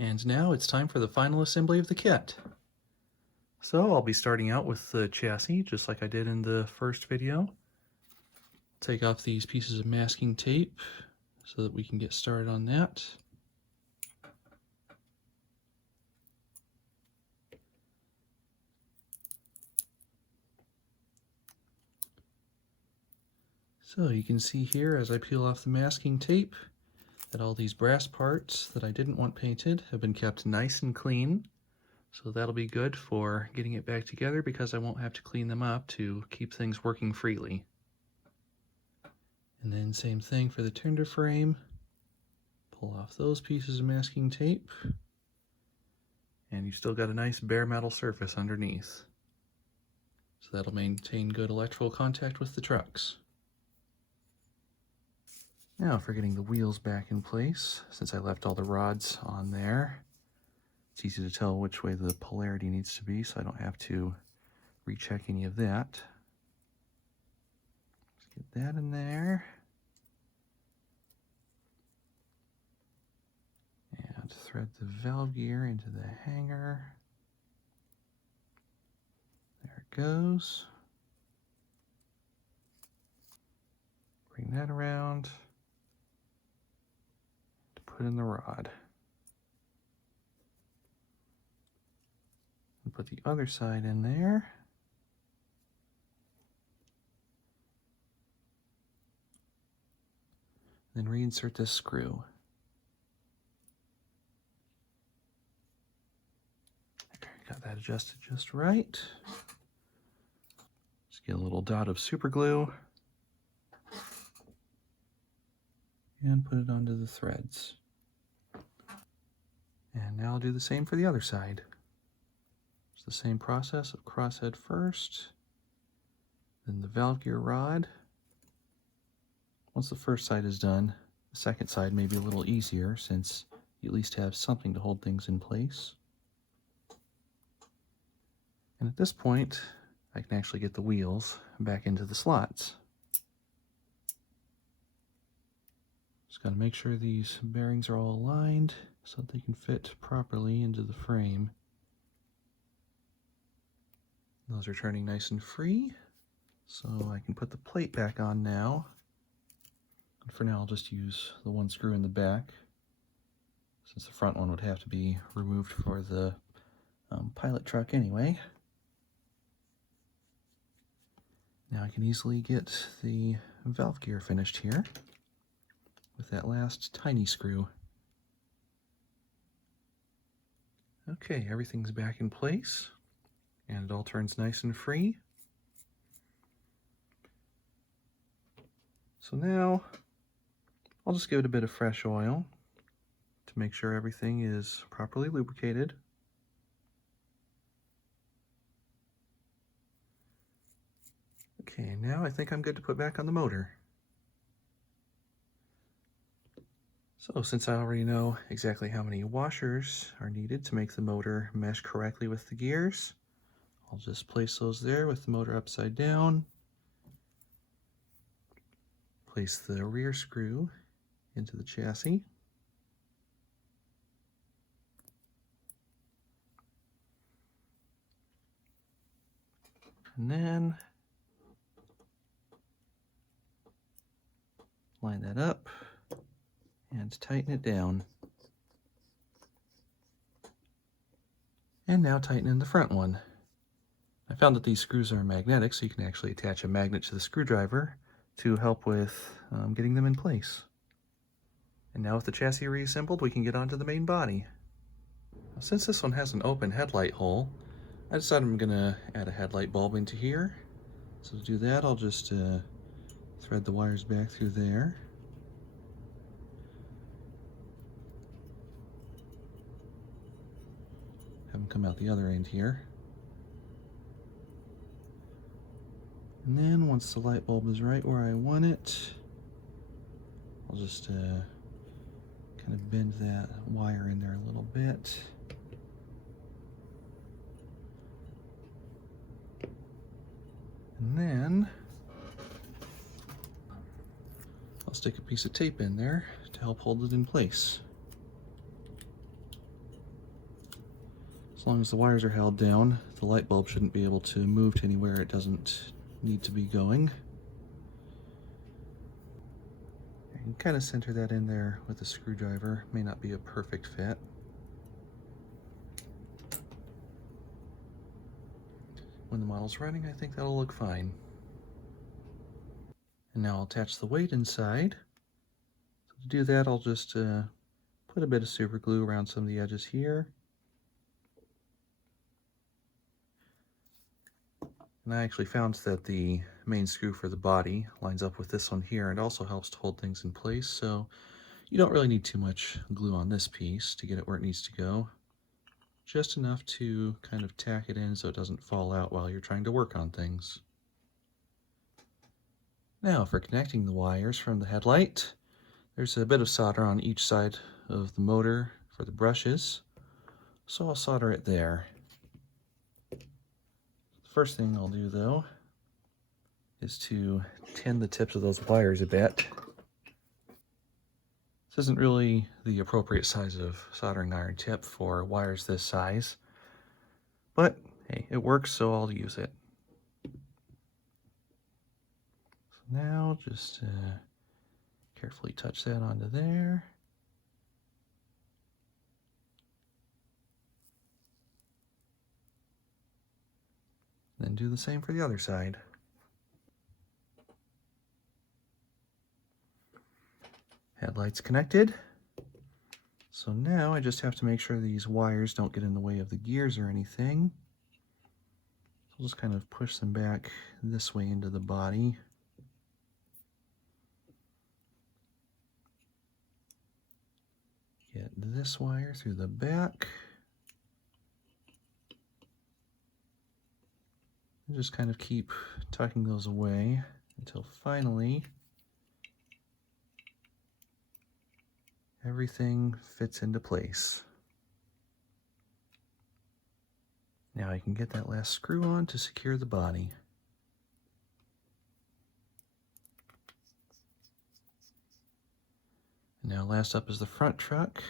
And now it's time for the final assembly of the kit. So I'll be starting out with the chassis, just like I did in the first video. Take off these pieces of masking tape so that we can get started on that. So you can see here as I peel off the masking tape that all these brass parts that I didn't want painted have been kept nice and clean. So that'll be good for getting it back together because I won't have to clean them up to keep things working freely. And then same thing for the tender frame. Pull off those pieces of masking tape. And you've still got a nice bare metal surface underneath. So that'll maintain good electrical contact with the trucks. Now for getting the wheels back in place, since I left all the rods on there, it's easy to tell which way the polarity needs to be, so I don't have to recheck any of that. Let's get that in there. And thread the valve gear into the hanger. There it goes. Bring that around to put in the rod. And put the other side in there. Then reinsert this screw. There, got that adjusted just right. Just get a little dot of super glue and put it onto the threads. And now I'll do the same for the other side. It's the same process of crosshead first, then the valve gear rod. Once the first side is done, the second side may be a little easier since you at least have something to hold things in place. And at this point, I can actually get the wheels back into the slots. Just got to make sure these bearings are all aligned so that they can fit properly into the frame. Those are turning nice and free, so I can put the plate back on now. And for now, I'll just use the one screw in the back, since the front one would have to be removed for the pilot truck anyway. Now I can easily get the valve gear finished here with that last tiny screw. Okay, everything's back in place, and it all turns nice and free. So now I'll just give it a bit of fresh oil to make sure everything is properly lubricated. Okay, now I think I'm good to put back on the motor. So since I already know exactly how many washers are needed to make the motor mesh correctly with the gears, I'll just place those there with the motor upside down. Place the rear screw into the chassis. And then line that up and tighten it down. And now tighten in the front one. I found that these screws are magnetic, so you can actually attach a magnet to the screwdriver to help with getting them in place. And now with the chassis reassembled, we can get onto the main body. Now, since this one has an open headlight hole, I decided I'm going to add a headlight bulb into here. So to do that, I'll just thread the wires back through there. Have them come out the other end here. And then once the light bulb is right where I want it, I'll just kind of bend that wire in there a little bit. And then I'll stick a piece of tape in there to help hold it in place. As long as the wires are held down, the light bulb shouldn't be able to move to anywhere it doesn't need to be going. You can kind of center that in there with a screwdriver. May not be a perfect fit. When the model's running, I think that'll look fine. And now I'll attach the weight inside. So to do that, I'll just put a bit of super glue around some of the edges here. And I actually found that the main screw for the body lines up with this one here and also helps to hold things in place, so you don't really need too much glue on this piece to get it where it needs to go. Just enough to kind of tack it in so it doesn't fall out while you're trying to work on things. Now for connecting the wires from the headlight, there's a bit of solder on each side of the motor for the brushes, so I'll solder it there. The first thing I'll do though is to tin the tips of those wires a bit. This isn't really the appropriate size of soldering iron tip for wires this size, but hey, it works, so I'll use it. So now just carefully touch that onto there. Then do the same for the other side. Headlights connected. So now I just have to make sure these wires don't get in the way of the gears or anything. So I'll just kind of push them back this way into the body. Get this wire through the back. And just kind of keep tucking those away until finally everything fits into place. Now I can get that last screw on to secure the body. Now last up is the front truck.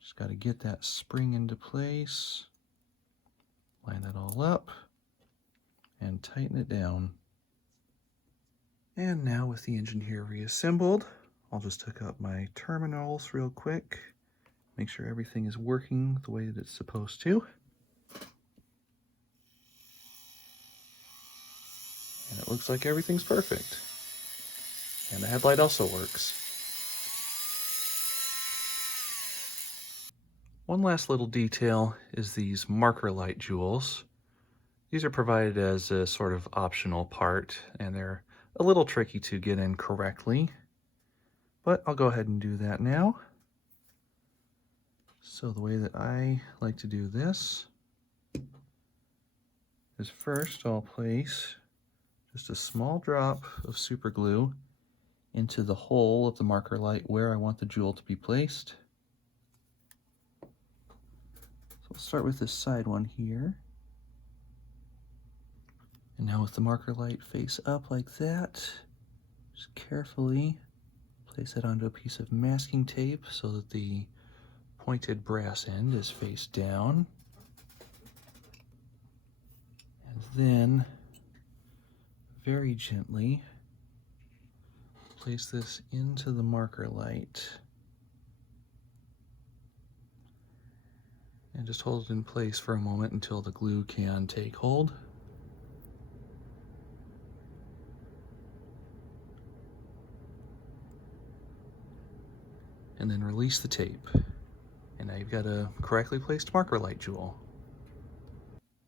Just got to get that spring into place, line that all up, and tighten it down. And now with the engine here reassembled, I'll just hook up my terminals real quick, make sure everything is working the way that it's supposed to. And it looks like everything's perfect. And the headlight also works. One last little detail is these marker light jewels. These are provided as a sort of optional part, and they're a little tricky to get in correctly, but I'll go ahead and do that now. So the way that I like to do this is first I'll place just a small drop of super glue into the hole of the marker light where I want the jewel to be placed. So I'll start with this side one here. And now with the marker light face up like that, just carefully place it onto a piece of masking tape so that the pointed brass end is face down. And then very gently place this into the marker light. And just hold it in place for a moment until the glue can take hold. And then release the tape. And now you've got a correctly placed marker light jewel.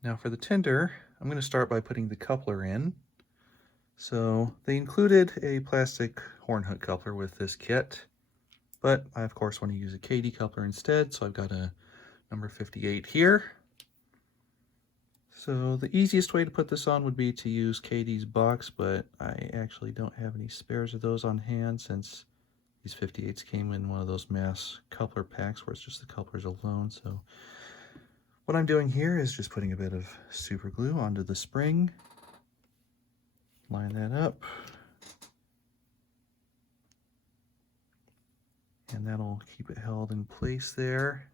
Now for the tinder, I'm going to start by putting the coupler in. So they included a plastic horn hook coupler with this kit, but I of course want to use a KD coupler instead, so I've got a number 58 here. So the easiest way to put this on would be to use KD's box, but I actually don't have any spares of those on hand since these 58s came in one of those mass coupler packs where it's just the couplers alone. So what I'm doing here is just putting a bit of super glue onto the spring, line that up, and that'll keep it held in place there.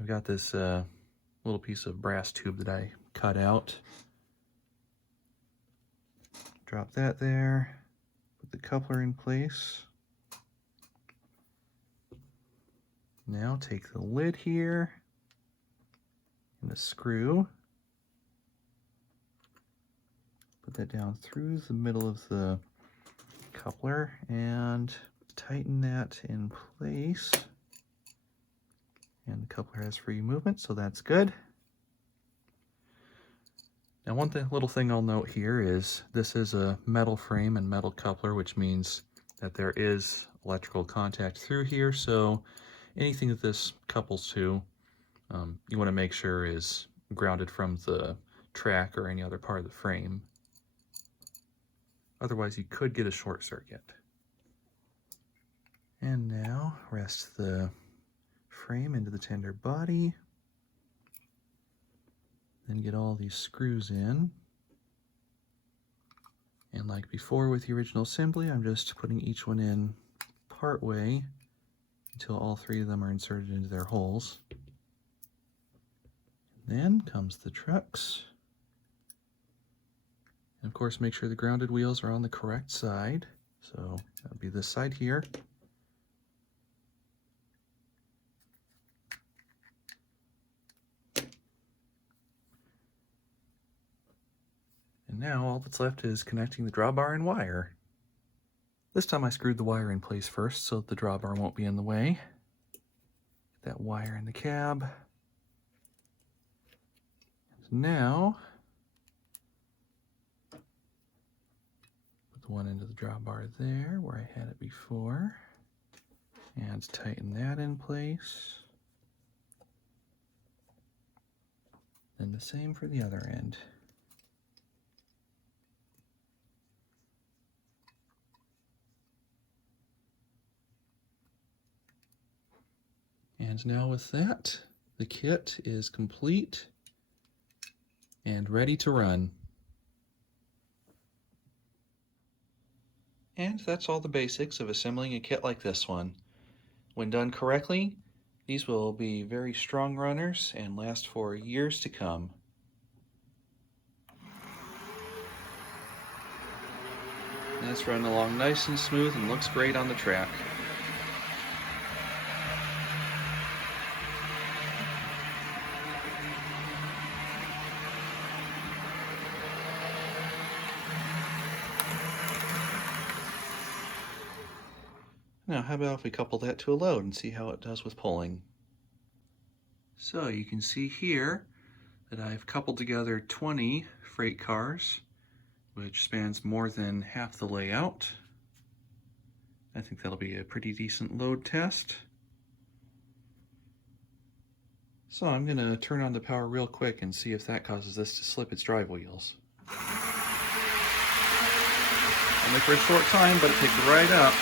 I've got this little piece of brass tube that I cut out. Drop that there, put the coupler in place. Now take the lid here and the screw. Put that down through the middle of the coupler and tighten that in place. And the coupler has free movement, so that's good. Now one little thing I'll note here is this is a metal frame and metal coupler, which means that there is electrical contact through here, so anything that this couples to, you want to make sure is grounded from the track or any other part of the frame. Otherwise you could get a short circuit. And now rest the frame into the tender body. Then get all these screws in. And like before with the original assembly, I'm just putting each one in part way until all three of them are inserted into their holes. Then comes the trucks. And of course, make sure the grounded wheels are on the correct side. So that would be this side here. And now all that's left is connecting the drawbar and wire. This time I screwed the wire in place first so that the drawbar won't be in the way. Get that wire in the cab. And now, put the one into the drawbar there where I had it before. And tighten that in place. Then the same for the other end. And now with that, the kit is complete and ready to run. And that's all the basics of assembling a kit like this one. When done correctly, these will be very strong runners and last for years to come. And it's running along nice and smooth and looks great on the track. Now, how about if we couple that to a load and see how it does with pulling? So you can see here that I've coupled together 20 freight cars, which spans more than half the layout. I think that'll be a pretty decent load test. So I'm going to turn on the power real quick and see if that causes this to slip its drive wheels. Only for a short time, but it picked right up.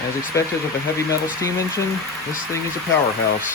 As expected with a heavy metal steam engine, this thing is a powerhouse.